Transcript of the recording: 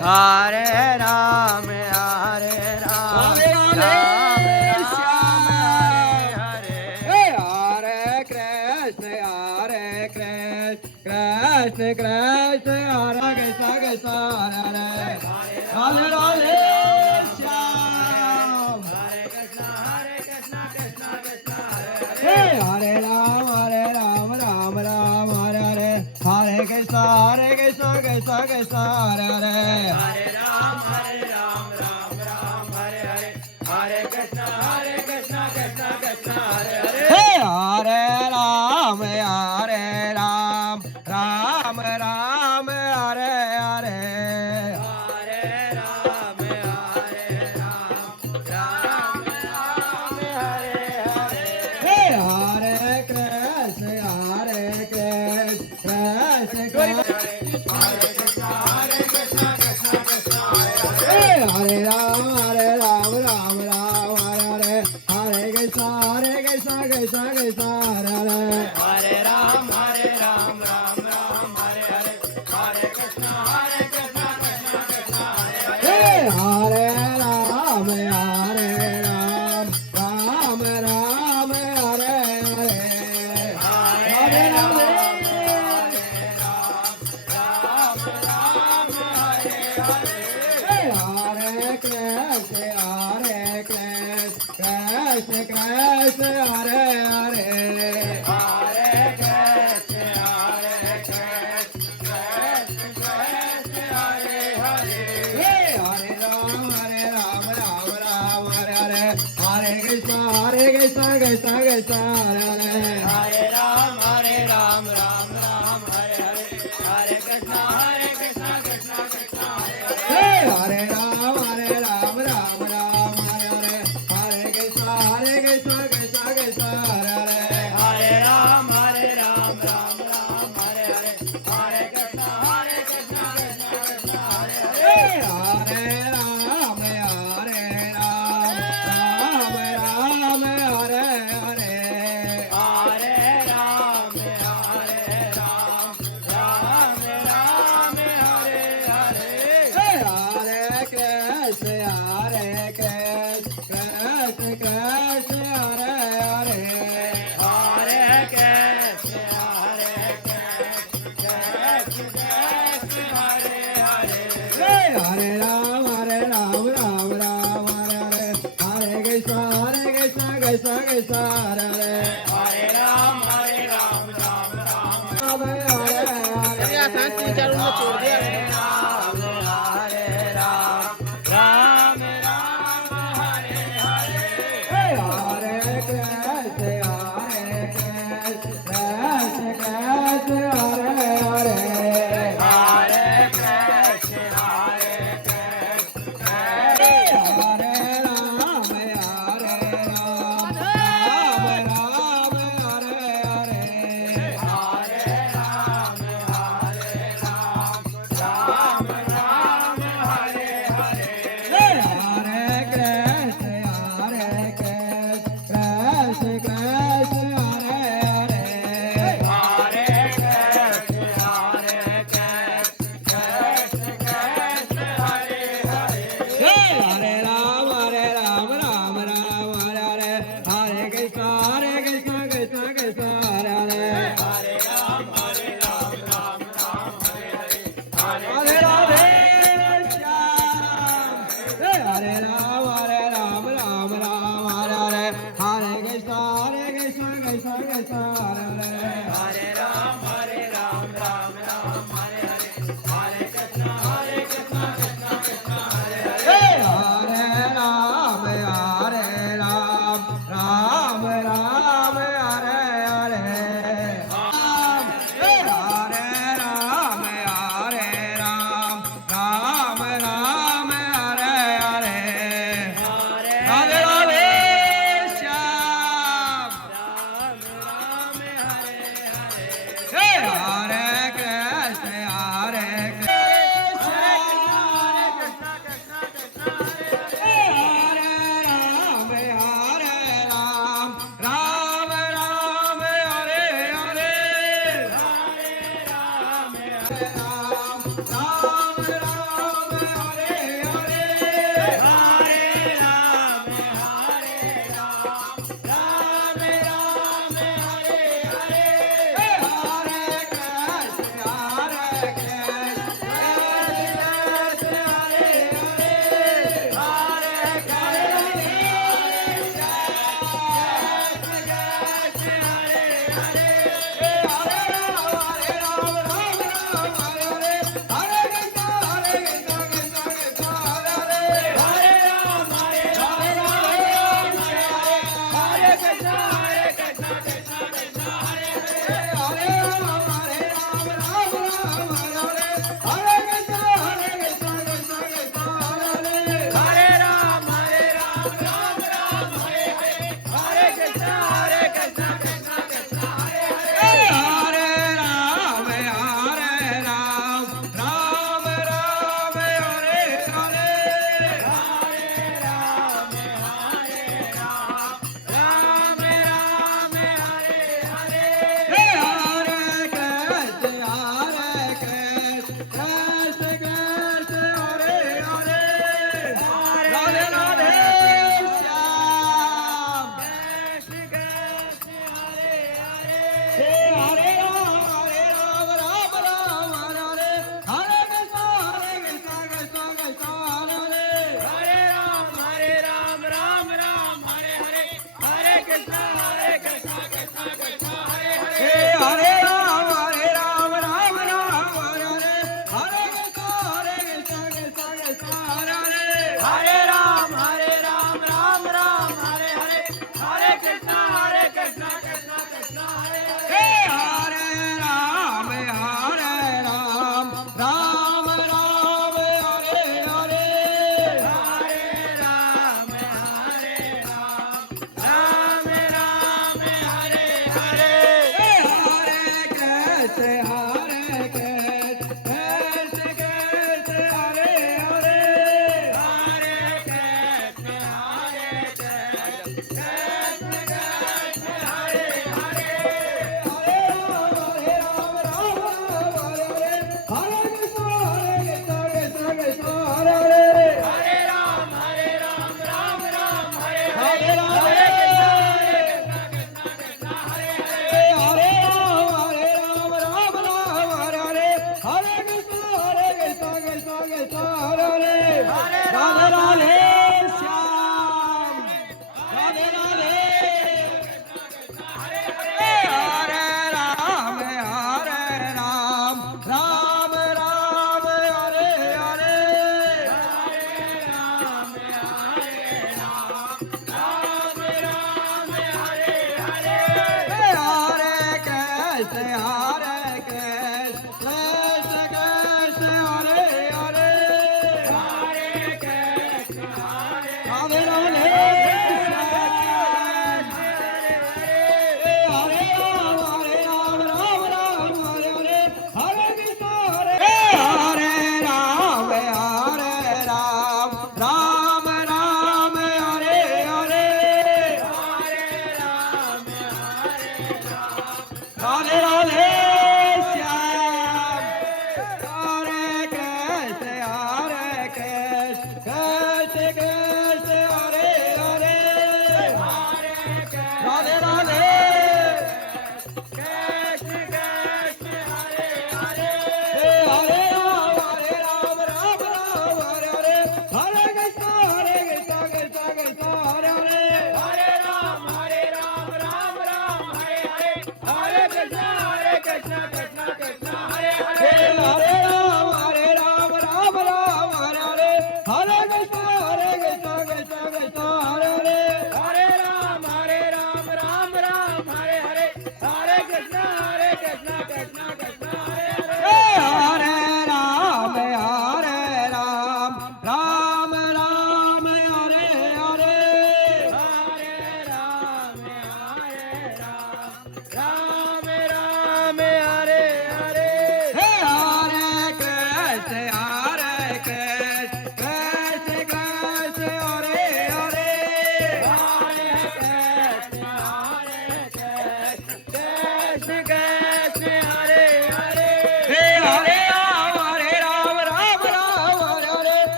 Hare Ram, Hare Ram, Ram Ram, Hare Krishna, Krishna Krishna, Hare Krishna, Krishna Hare Hare, Radhe Radhe Shyam. Hare Krishna, Krishna Krishna, Hare Ram, Ram Ram, Hare Hare, Hare Krishna, Krishna Krishna, Hare Hare, Hare Ram, Ram Ram, Hare Hare, Hare Krishna, Krishna Krishna, Hare Hare, Hare Ram, Ram Ram, Hare Hare, Hare Ram, Ram Ram, Hare Hare, Hare Krishna, Krishna Krishna, Hare Krishna, Krishna Krishna, Hare Ram, Ram Ram, Hare Hare, Hare Krishna, Krishna Krishna, Hare Hare, Hare Ram, Ram Ram, Hare Hare, Hare Krishna, Krishna Krishna, Hare Hare, Hare Ram, Ram Ram, Hare Hare, Hare Ram, Hare Krishna, Krishna Hare Hare, Hare Krishna, Krishna Hare Hare, Hare Ram, Ram Hare Hare, Hare Krishna, Krishna Krishna, Hare Hare, Hare Ram, Ram Hare Hare, Hare Krishna, Krishna Krishna, Hare Hare, Hare Ram, Ram Hare Hare, Hare Krishna, Krishna Krishna, Hare Hare, Hare Ram, Ram Hare Hare, Hare Krishna, Krishna Krishna, Hare Hare, Hare Ram, Ram Hare Hare, Hare Ram, Ram Hare Hare, Hare Krishna, Krishna Krishna, Hare Hare, Hare Krishna, Krishna Hare Hare, Hare Ram, Ram Hare Hare, Hare Krishna, Krishna Krishna, Hare Hare, Hare Ram, Ram Hare Hare, शांति चालू में छोड़ दिया, Ram Ram Hare Hare, Hare Krishna, Krishna Krishna, Hare Hare, Hare Krishna, Hare Ram, Ram Hare Hare, Hare Ram, Ram Hare Hare, Hare Krishna, Krishna Krishna, Hare Hare, Hare Krishna, Krishna Hare Hare, Hare Ram, Ram Hare Hare, Hare Krishna, Krishna Krishna, Hare Hare, Hare Ram, Ram Hare Hare, Hare Radhe Shyam, Hare Ram, Ram Hare Hare, Hare Krishna, Krishna Krishna, Hare Hare, Hare Ram, Ram Hare Hare, Hare Krishna, Krishna Krishna, Hare Hare, Hare Ram, Ram Hare Hare, Hare Ram, Ram Hare Hare, Radhe Radhe Shyam, Hare Krishna, Ram Ram Hare